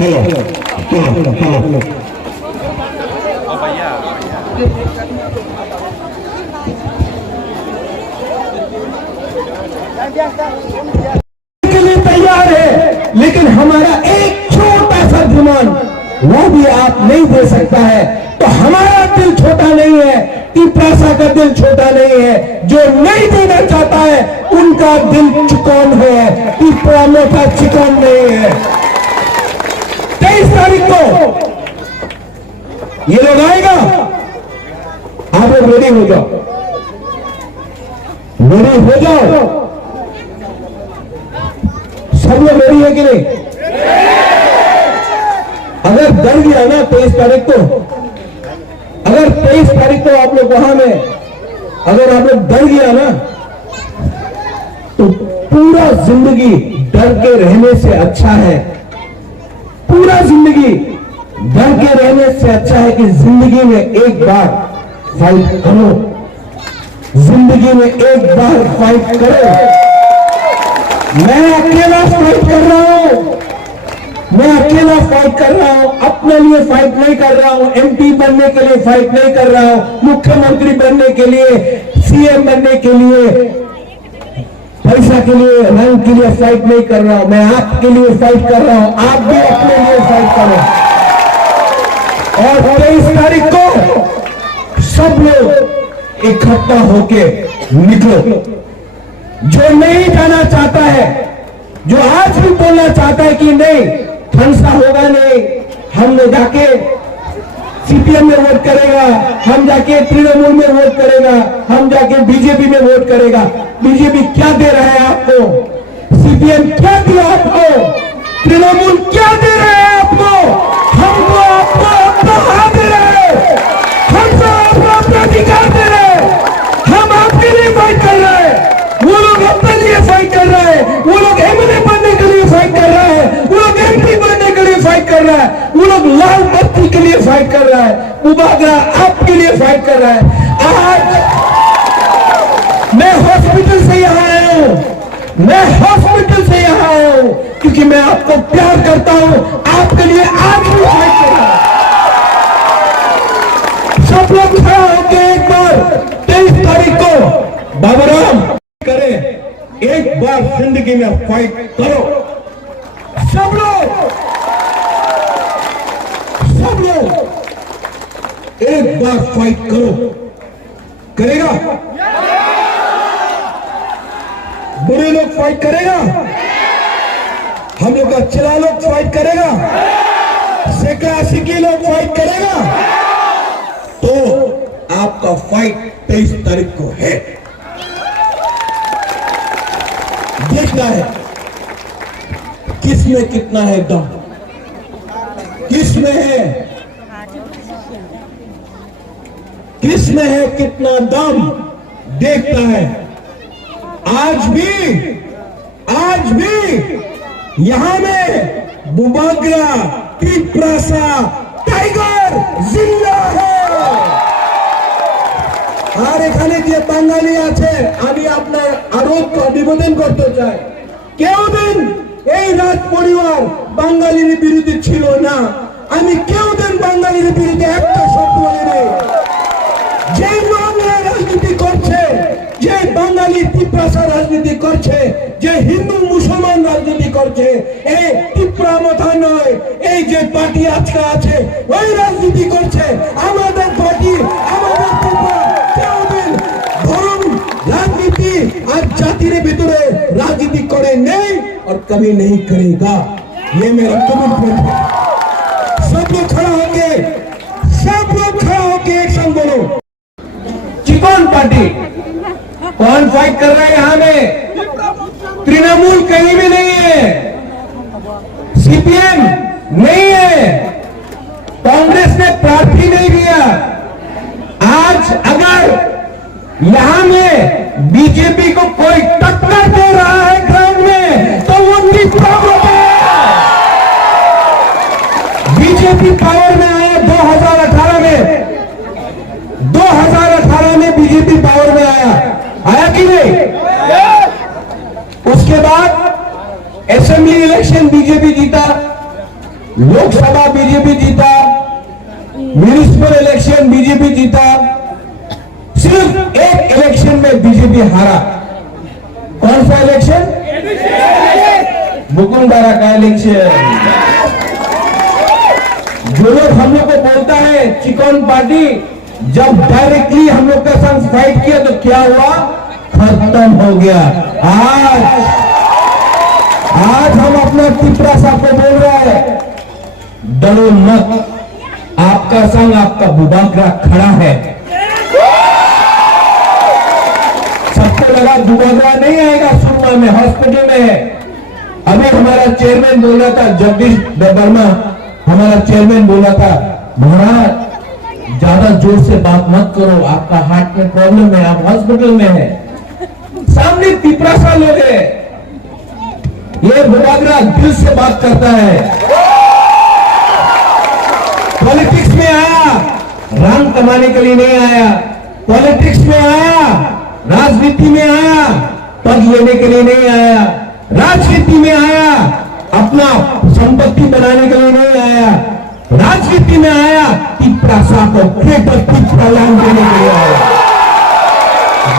के लिए तैयार है, लेकिन हमारा एक छोटा सा जुबान वो भी आप नहीं दे सकता है। तो हमारा दिल छोटा नहीं है, तिपरासा का दिल छोटा नहीं है। जो नहीं देना चाहता है उनका दिल चिकन है, तिपरा मोटा चिकन नहीं है। 23 तारीख को ये लोग आएगा, आप लोग रेडी हो जाओ, रेडी हो जाओ। सब लोग रेडी है कि नहीं? अगर डर गया ना 23 तारीख को, अगर 23 तारीख को आप लोग वहां में अगर आप लोग डर गया ना, तो पूरा जिंदगी डर के रहने से अच्छा है, पूरा जिंदगी डर के रहने से अच्छा है कि जिंदगी में एक बार फाइट करो, जिंदगी में एक बार फाइट करो। मैं अकेला फाइट कर रहा हूं, मैं अकेला फाइट कर रहा हूं, अपने लिए फाइट नहीं कर रहा हूं, एमपी बनने के लिए फाइट नहीं कर रहा हूं, मुख्यमंत्री बनने के लिए, सीएम बनने के लिए, पैसा के लिए, रंग के लिए फाइट नहीं कर रहा हूं। मैं आपके लिए फाइट कर रहा हूं, आप भी अपने लिए फाइट करो। और 23 तारीख को सब लोग इकट्ठा होके निकलो। जो नहीं जाना चाहता है, जो आज भी बोलना चाहता है कि नहीं फंसा होगा नहीं, हम जाके सीपीएम में वोट करेगा, हम जाके तृणमूल में वोट करेगा, हम जाके बीजेपी में वोट करेगा। बीजेपी क्या दे रहा है आपको? सीपीएम क्या दिया आपको? तृणमूल क्या दे रहा है आपको? हमको आपको अपना हाथ दे रहे हैं, हमको अपना अपना अधिकार दे रहे हैं। हम आपके लिए फाइट कर रहे हैं, वो लोग अपने लिए फाइट कर रहा है, वो लोग एमएलए बनने के लिए फाइट कर रहा है, वो लोग एमपी बनने के लिए फाइट कर रहा है, वो लोग लाल बत्ती के लिए फाइट कर रहा है, मुबागरा आपके लिए फाइट कर रहा है। आज मैं हॉस्पिटल से यहाँ आया हूँ, मैं हॉस्पिटल से यहाँ आया हूँ क्योंकि मैं आपको प्यार करता हूँ, आपके लिए आज भी फाइट कर रहा हूँ। सब लोग खड़ा होकर एक बार 23 तारीख को बाबूराम करें, एक बार जिंदगी में फाइट करो। सब लोग एक बार फाइट करो। करेगा? बुरे लोग फाइट करेगा, हम लोग का चिला लोग फाइट करेगा, सेका सिकी लोग फाइट करेगा। तो आपका फाइट 23 तारीख को है। देखना है किसमें कितना है दम, किसमें है कितना दम, देखता है। आज भी यहां में बुबागरा, तिपरासा, टाइगर जिंदा है। আর এখানে যে বাঙালি আছে, আমি আপনার আরো নিবেদন করতে চাই, কেউদিন এই রাজ পরিবার বাঙালির বিরুদ্ধে ছিল না। আমি কেউদিন বাঙালির বিরুদ্ধে একটা শব্দ বলিনি। যে বাংলা রাজনীতি করছে, যে বাঙালি তিপ্রাসা রাজনীতি করছে, যে হিন্দু মুসলমান রাজনীতি করছে, এই তিপ্রা মাথা নয়, এই যে পার্টি আজকে আছে ওই রাজনীতি করছে। আমাদের পার্টি, আমাদের তিপ্রা কেউদিন ধর্ম রাজনীতি আর জাতির ভিতরে রাজনীতি করে নেই और कभी नहीं करेगा। ये मेरा कमिटमेंट है। सब लोग खड़ा होके एक संग बोलो। चिकन पार्टी कौन फाइट कर रहा है यहां में? तृणमूल कहीं भी नहीं है, सीपीएम नहीं है, कांग्रेस ने प्रार्थी नहीं दिया। आज अगर यहां में बीजेपी को कोई टक्कर दे रहा है ग्राउंड में, तो वो तिपरा होगा। बीजेपी पावर में आया 2018 में, 2018 में बीजेपी पावर में आया कि नहीं? उसके बाद असेंबली इलेक्शन बीजेपी जीता, लोकसभा बीजेपी जीता, म्युनिसिपल इलेक्शन बीजेपी जीता, सिर्फ एक इलेक्शन में बीजेपी हारा। कौन सा इलेक्शन? मुकुंदवाड़ा का इलेक्शन। जो लोग हम लोग को बोलता है चिकन पार्टी, जब डायरेक्टली हम लोग का संग फाइट किया तो क्या हुआ? खत्म हो गया। आज हम अपना तिपरा साहब को बोल रहे हैं, डरो मत, आपका संग आपका बुबागरा खड़ा है। सबको लगा बुबागरा नहीं आएगा, सुरमा में हॉस्पिटल में है। अभी हमारा चेयरमैन बोल रहा था, जगदीश वर्मा हमारा चेयरमैन बोला था, महाराज ज्यादा जोर से बात मत करो, आपका हार्ट में प्रॉब्लम है, आप हॉस्पिटल में है। सामने तिपरा सा लोग है, ये बुबागरा दिल से बात करता है। पॉलिटिक्स में आया, रंग कमाने के लिए नहीं आया। पॉलिटिक्स में आया, राजनीति में आया, पद लेने के लिए नहीं आया। राजनीति में आया, अपना संपत्ति बनाने के लिए नहीं आया। राजनीति में आया, तिपरा सा को ग्रेटर तिपरा लैंड देने के लिए आया।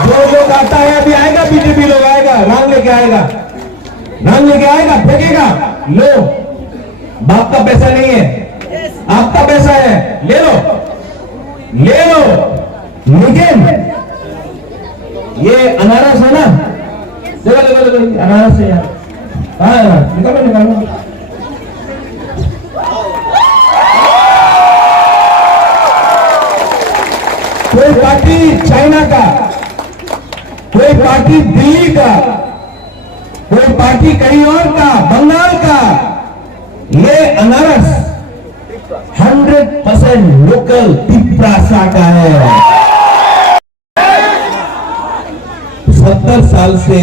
जो लोग आता है, अभी आएगा बीजेपी लोग आएगा, रंग लेके आएगा, रंग लेके आएगा, फेंकेगा। लो, बाप का पैसा नहीं है, आपका पैसा है, ले लो, ले लो। लेकिन ये अनारस है ना, जगह अनारस है यार, निकालो निकालो। कोई पार्टी चाइना का, कोई पार्टी दिल्ली का, कोई पार्टी कहीं और का, बंगाल का। ये अनारस 100% लोकल तिपरा सा का है। 70 साल से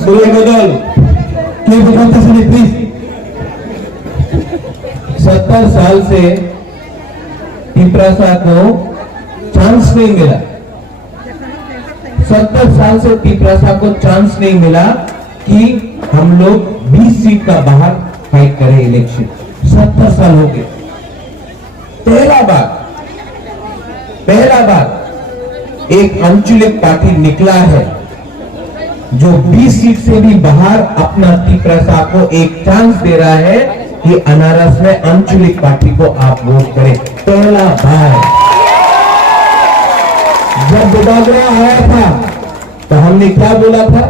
बदल के बताते सुनिए प्लीज। 70 साल से तिपरा सा को चांस नहीं मिला। 70 साल से तिपरा सा को चांस नहीं मिला कि हम लोग 20 सीट का बाहर फाइट करें इलेक्शन। 70 साल हो गए। पहला बार एक आंचलिक पार्टी निकला है जो 20 सीट से भी बाहर अपना तिपरा सा को एक चांस दे रहा है कि अनारस में आंचलिक पार्टी को आप वोट करें। पहला बार। जब बुबागरा आया था तो हमने क्या बोला था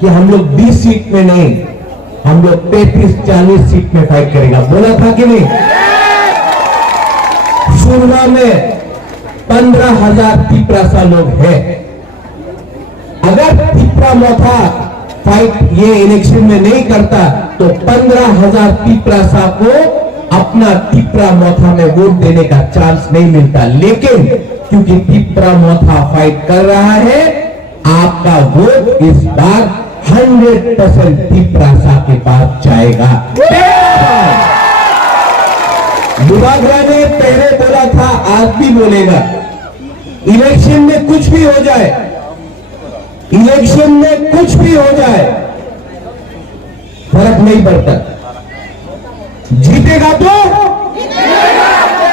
कि हम लोग 20 सीट में नहीं, हम लोग 33-40 सीट में फाइट करेगा, बोला था कि नहीं? सुरमा में 15,000 तिपरा सा लोग हैं। अगर तिपरा मोथा फाइट ये इलेक्शन में नहीं करता तो 15,000 तिपरा सा को अपना तिपरा मोथा में वोट देने का चांस नहीं मिलता। लेकिन क्योंकि तिपरा मोथा फाइट कर रहा है, आपका वोट इस बार 100% तिपरा सा के पास जाएगा। बुबागरा ने पहले बोला था, आज भी बोलेगा, इलेक्शन में कुछ भी हो जाए, इलेक्शन में कुछ भी हो जाए, फर्क नहीं पड़ता। जीतेगा तो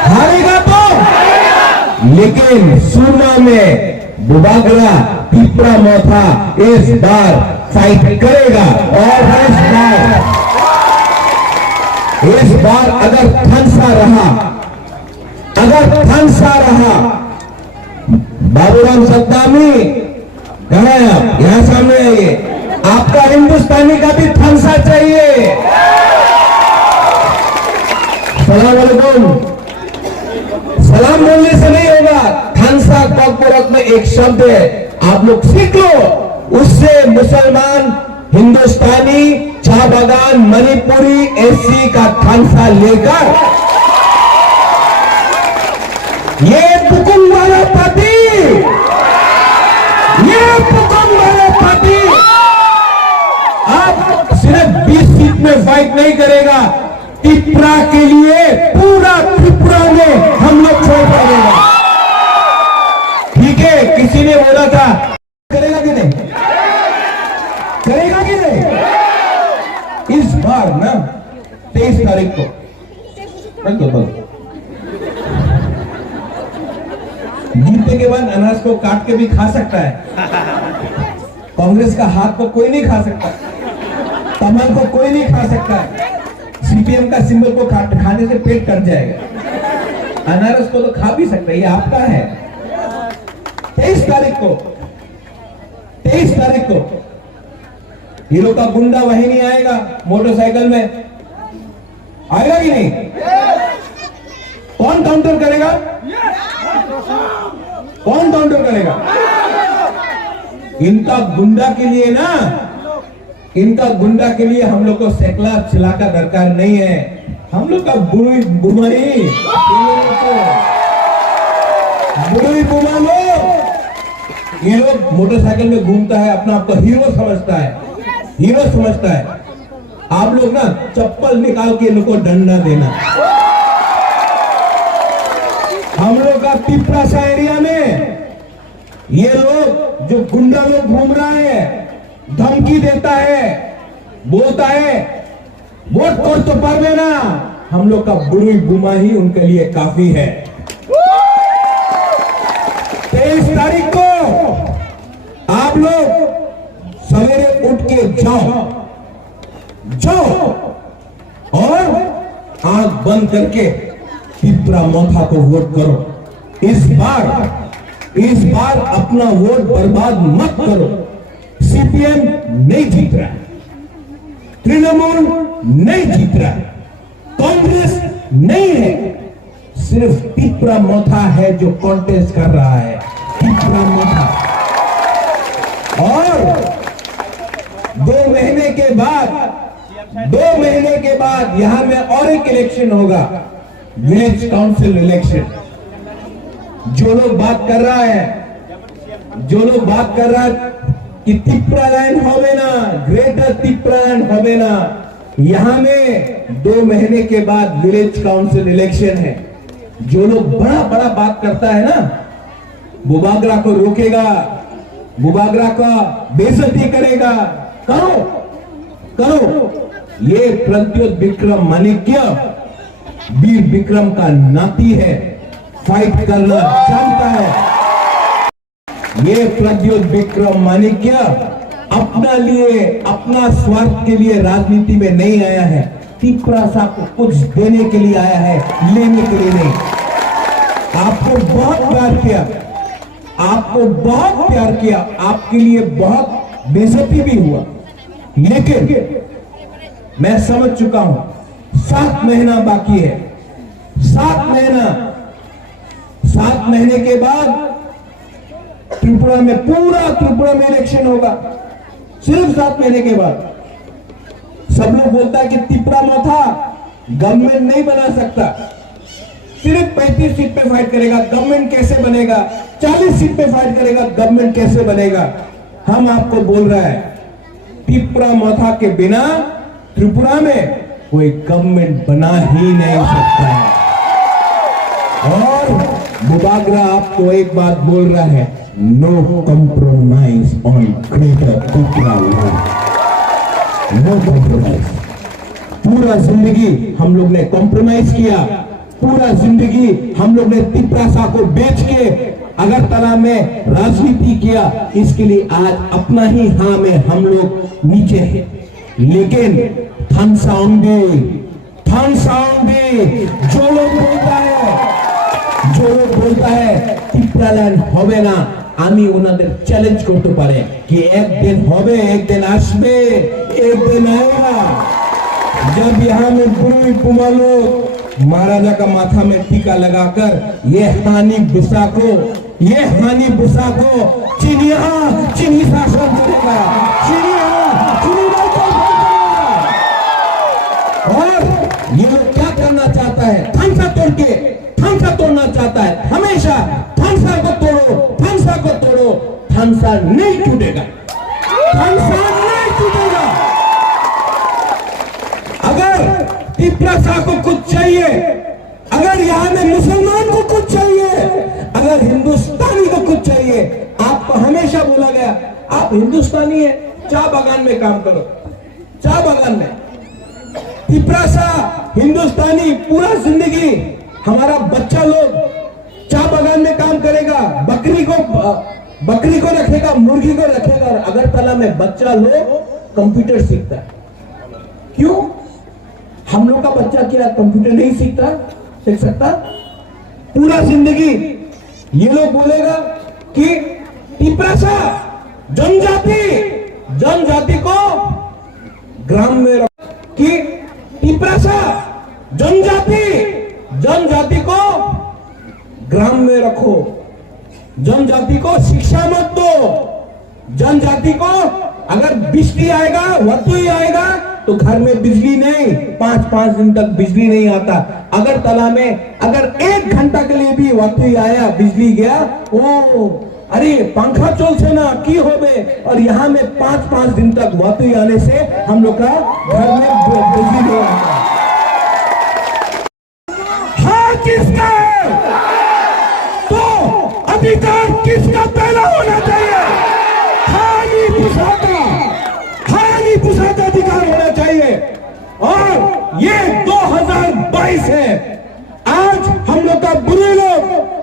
हारेगा तो, लेकिन सुरमा में बुबागरा तिपरा मोथा इस बार फाइट करेगा। और इस बार अगर थनसा रहा, बाबूराम सद्दामी कहाँ है आप? यहां सामने आइए। आपका हिंदुस्तानी का भी थनसा चाहिए। सलाम अलैकुम। सलाम बोलने से नहीं होगा, थनसा कॉकबोरक में एक शब्द है, आप लोग सीख लो। उससे मुसलमान, हिंदुस्तानी, चाह बागान, मणिपुरी, एससी का थनसा लेकर ये पुकुंदवाड़ा पार्टी, आप सिर्फ 20 सीट में फाइट नहीं करेगा, तिपरा के लिए पूरा त्रिपुरा में हम लोग छोड़ पाएंगे। ठीक है, किसी ने बोला था करेगा कि नहीं, करेगा कि नहीं? इस बार ना तारीख को जीतने के बाद अनाज को काट के भी खा सकता है। कांग्रेस का हाथ को कोई नहीं खा सकता, कमल को कोई नहीं खा सकता है, सीपीएम का सिंबल को खाने से पेट कट जाएगा। अनारस को तो खा भी सकता है, ये आपका है। 23 तारीख को हीरो का गुंडा वहीं नहीं आएगा, मोटरसाइकिल में आएगा कि नहीं? कौन काउंटर करेगा? कौन काउंटर करेगा? इनका गुंडा के लिए ना, इनका गुंडा के लिए हम लोग को सैकड़ा चिल्ला का दरकार नहीं है। हम लोग का बुरी बुमा लो। ये लोग मोटरसाइकिल में घूमता है, अपना आपको हीरो समझता है, हीरो समझता है। आप लोग ना चप्पल निकाल के इनको डंडा देना। हम लोग का पिपरासा एरिया में ये लोग जो गुंडा लोग घूम रहा है, धमकी देता है, बोलता है वोट कर तो पावे ना, हम लोग का बुरी गुमा ही उनके लिए काफी है। 23 तारीख को आप लोग सवेरे उठ के जाओ और आंख बंद करके पिपरा मोथा को वोट करो। इस बार अपना वोट बर्बाद मत करो। सीपीएम नहीं जीत रहा, तृणमूल नहीं जीत रहा, कांग्रेस नहीं है, सिर्फ पिपरा मोथा है जो कॉन्टेस्ट कर रहा है, पिपरा मोथा। और 2 महीने के बाद यहां में और एक इलेक्शन होगा, विलेज काउंसिल इलेक्शन। जो लोग बात कर रहा है कि तिप्रा लैंड होवे ना, ग्रेटर तिप्रा लैंड होवे ना, यहां में 2 महीने के बाद विलेज काउंसिल इलेक्शन है। जो लोग बड़ा बात करता है ना, बुबागरा को रोकेगा, बुबागरा का बेइज्जती करेगा, करो। ये प्रद्योत विक्रम माणिक्य वीर विक्रम का नाती है, फाइट करना जानता है। ये प्रद्योत विक्रम माणिक्य अपना लिए, अपना स्वार्थ के लिए राजनीति में नहीं आया है, तिपरासा को कुछ देने के लिए आया है, लेने के लिए नहीं। आपको बहुत प्यार किया, आपके लिए बहुत बेइज्जती भी हुआ, लेकिन मैं समझ चुका हूं 7 महीना बाकी है। 7 महीने के बाद त्रिपुरा में, पूरा त्रिपुरा में इलेक्शन होगा, सिर्फ 7 महीने के बाद। सब लोग बोलता है कि तिपरा मोथा गवर्नमेंट नहीं बना सकता, सिर्फ 35 सीट पे फाइट करेगा, गवर्नमेंट कैसे बनेगा? 40 सीट पे फाइट करेगा, गवर्नमेंट कैसे बनेगा? हम आपको बोल रहा है, तिपरा मोथा के बिना त्रिपुरा में कोई गवर्नमेंट बना ही नहीं सकता है। और बुबागरा आपको एक बात बोल रहा है, no compromise on greater Tripura land, no compromise. पूरा जिंदगी हम लोग ने कॉम्प्रोमाइज किया, पूरा जिंदगी हम लोग ने तिपरासा को बेच के अगरतला में राजनीति किया। इसके लिए आज अपना ही हां में हम लोग नीचे हैं, लेकिन थानसाउंडे जो लोग बोलता है तिपरा लैंड होवे ना, आमी उन्हें चैलेंज करते पारे कि एक दिन होवे, एक दिन आसबे, एक दिन आएगा जब यहाँ में बुरी पुमा लोग महाराजा का माथा में टीका लगाकर ये हानि बुसा को चीनी शासन करेगा, और ये लोग क्या करना चाहता है? थानसा तोड़ना चाहता है। हमेशा थानसा को तोड़ो, थानसा नहीं टूटेगा। अगर तिपरासा को कुछ चाहिए, अगर यहाँ में मुसलमान को कुछ चाहिए, अगर हिंदुस्तानी को कुछ चाहिए, आपको हमेशा बोला गया आप हिंदुस्तानी है, चाय बागान में काम करो, चाय बागान में तिपरासा हिंदुस्तानी पूरा जिंदगी हमारा बच्चा लोग चाय बागान में काम करेगा, बकरी को रखेगा, मुर्गी को रखेगा, और अगरतला में बच्चा लोग कंप्यूटर सीखता है। क्यों? हम लोग का बच्चा क्या कंप्यूटर नहीं सीख सकता? पूरा जिंदगी ये लोग बोलेगा कि तिपरासा जनजाति को ग्राम में रखो, कि तिपरासा जनजाति को ग्राम में रखो, जनजाति को शिक्षा मत दो, जनजाति को अगर बिजली आएगा वतुई आएगा तो घर में बिजली नहीं, 5-5 दिन तक बिजली नहीं आता। अगरतला में अगर 1 घंटा के लिए भी वतुई आया, बिजली गया, ओ अरे पंखा चल से ना की हो बे, और यहाँ में 5-5 दिन तक वतुई आने से हम लोग का घर में बिजली नहीं आता। हाँ किसका है? तो अधिकार किसका पहला होना चाहिए? हानि पुसाता अधिकार होना चाहिए। और ये 2022 है। आज हम लोग का बुरे लोग,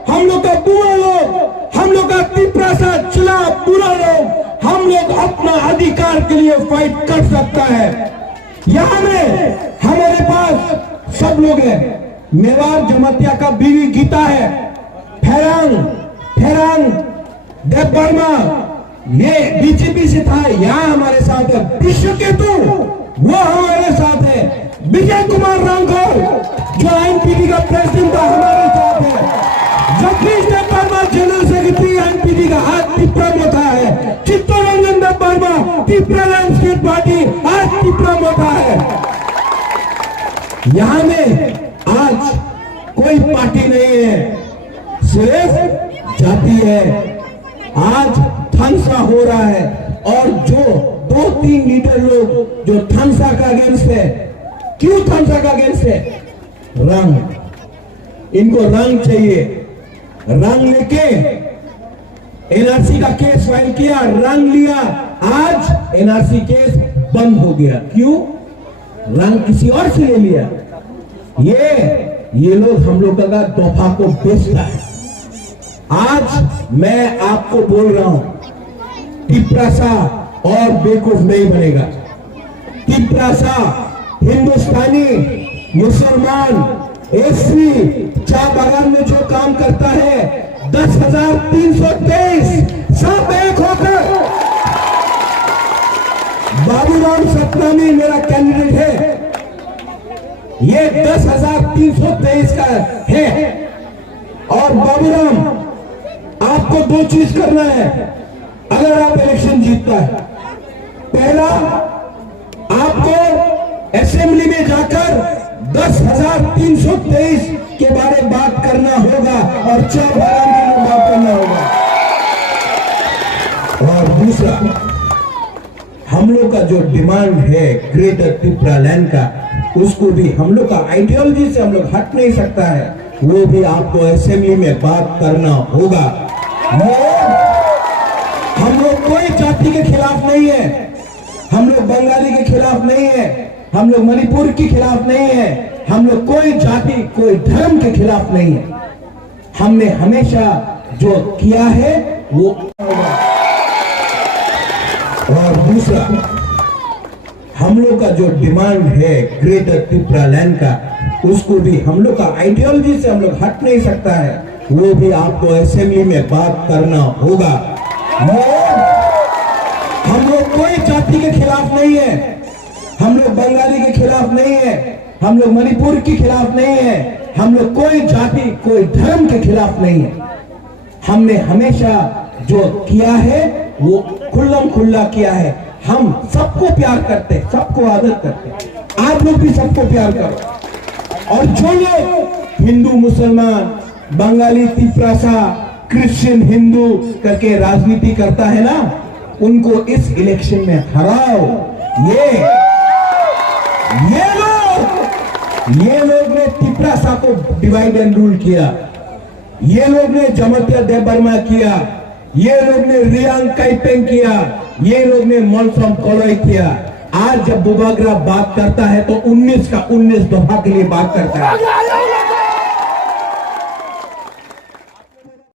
हम लोग का बुआ लोग, हम लोग का तिपरासा चला बुरा लोग, हम लोग अपना अधिकार के लिए फाइट कर सकता है। यहाँ में हमारे पास सब लोग हैं। मेवाड़ जमातिया का बीवी गीता है, फेरांग देव वर्मा ये बीजेपी से था, यहाँ हमारे साथ है। विश्वकेतु वो हमारे साथ है। विजय कुमार रांघोर जो आईएनपीटी का प्रेसिडेंट था हमारे साथ है। जगदीश देव वर्मा जनरल सेक्रेटरी आईएनपीटी का आज तिपरा मोथा है। चित्तरंजन देव वर्मा तिपरा लैंडस्केप पार्टी आज तिपरा मोथा है। यहाँ में आज कोई पार्टी नहीं है, सिर्फ जाति है। आज थनसा हो रहा है, और जो 2-3 लीडर लोग जो थनसा का अगेंस्ट है। क्यों थनसा का अगेंस्ट है? रंग, इनको रंग चाहिए। रंग लेके एनआरसी का केस फाइल किया, रंग लिया, आज एनआरसी केस बंद हो गया। क्यों? रंग किसी और से ले लिया। ये लोग हम लोग का तोहफा को बेचता है। आज मैं आपको बोल रहा हूं, तिपरासा और बेवकूफ नहीं बनेगा। तिपरासा हिंदुस्तानी मुसलमान एससी चाय बागान में जो काम करता है, 10,323 सब एक होकर। बाबूराम सतनामी मेरा कैंडिडेट है, ये 10,323 का है। और बाबूराम आपको 2 चीज करना है अगर आप इलेक्शन जीतता है। पहला, आपको असेंबली में जाकर 10,323 के बारे में बात करना होगा और 4 बार बात करना होगा। और दूसरा, हम लोग का जो डिमांड है ग्रेटर त्रिपुरा लैंड का, उसको भी हम लोग का आइडियोलॉजी से हम लोग हट नहीं सकता है, वो भी आपको असेंबली में बात करना होगा। हम लोग कोई जाति के खिलाफ नहीं है, हम लोग बंगाली के खिलाफ नहीं है, हम लोग मणिपुर के खिलाफ नहीं है, हम लोग कोई जाति कोई धर्म के खिलाफ नहीं है। हमने हमेशा जो किया है वो। और दूसरा, हम लोग का जो डिमांड है ग्रेटर त्रिपुरा लैंड का, उसको भी हम लोग का आइडियोलॉजी से हम लोग हट नहीं सकता है, वो भी आपको असेंबली में बात करना होगा। हम लोग कोई जाति के खिलाफ नहीं है, हम लोग बंगाली के खिलाफ नहीं है, हम लोग मणिपुर के खिलाफ नहीं है, हम लोग कोई जाति कोई धर्म के खिलाफ नहीं है। हमने हमेशा जो किया है वो खुल्लम खुल्ला किया है। हम सबको प्यार करते, सबको आदर करते। आप लोग भी सबको प्यार करो। और जो लोग हिंदू मुसलमान बंगाली तिपरासा क्रिश्चियन हिंदू करके राजनीति करता है ना, उनको इस इलेक्शन में हराओ। ये लोग ने तिपरासा को डिवाइड एंड रूल किया, ये लोग ने जमातिया देव वर्मा किया, ये लोग ने रियांग काइपेंग किया, ये लोग ने मॉलसम कॉलोई किया। आज जब बुबागरा बात करता है तो 19 का 19 दफा के लिए बात करता है।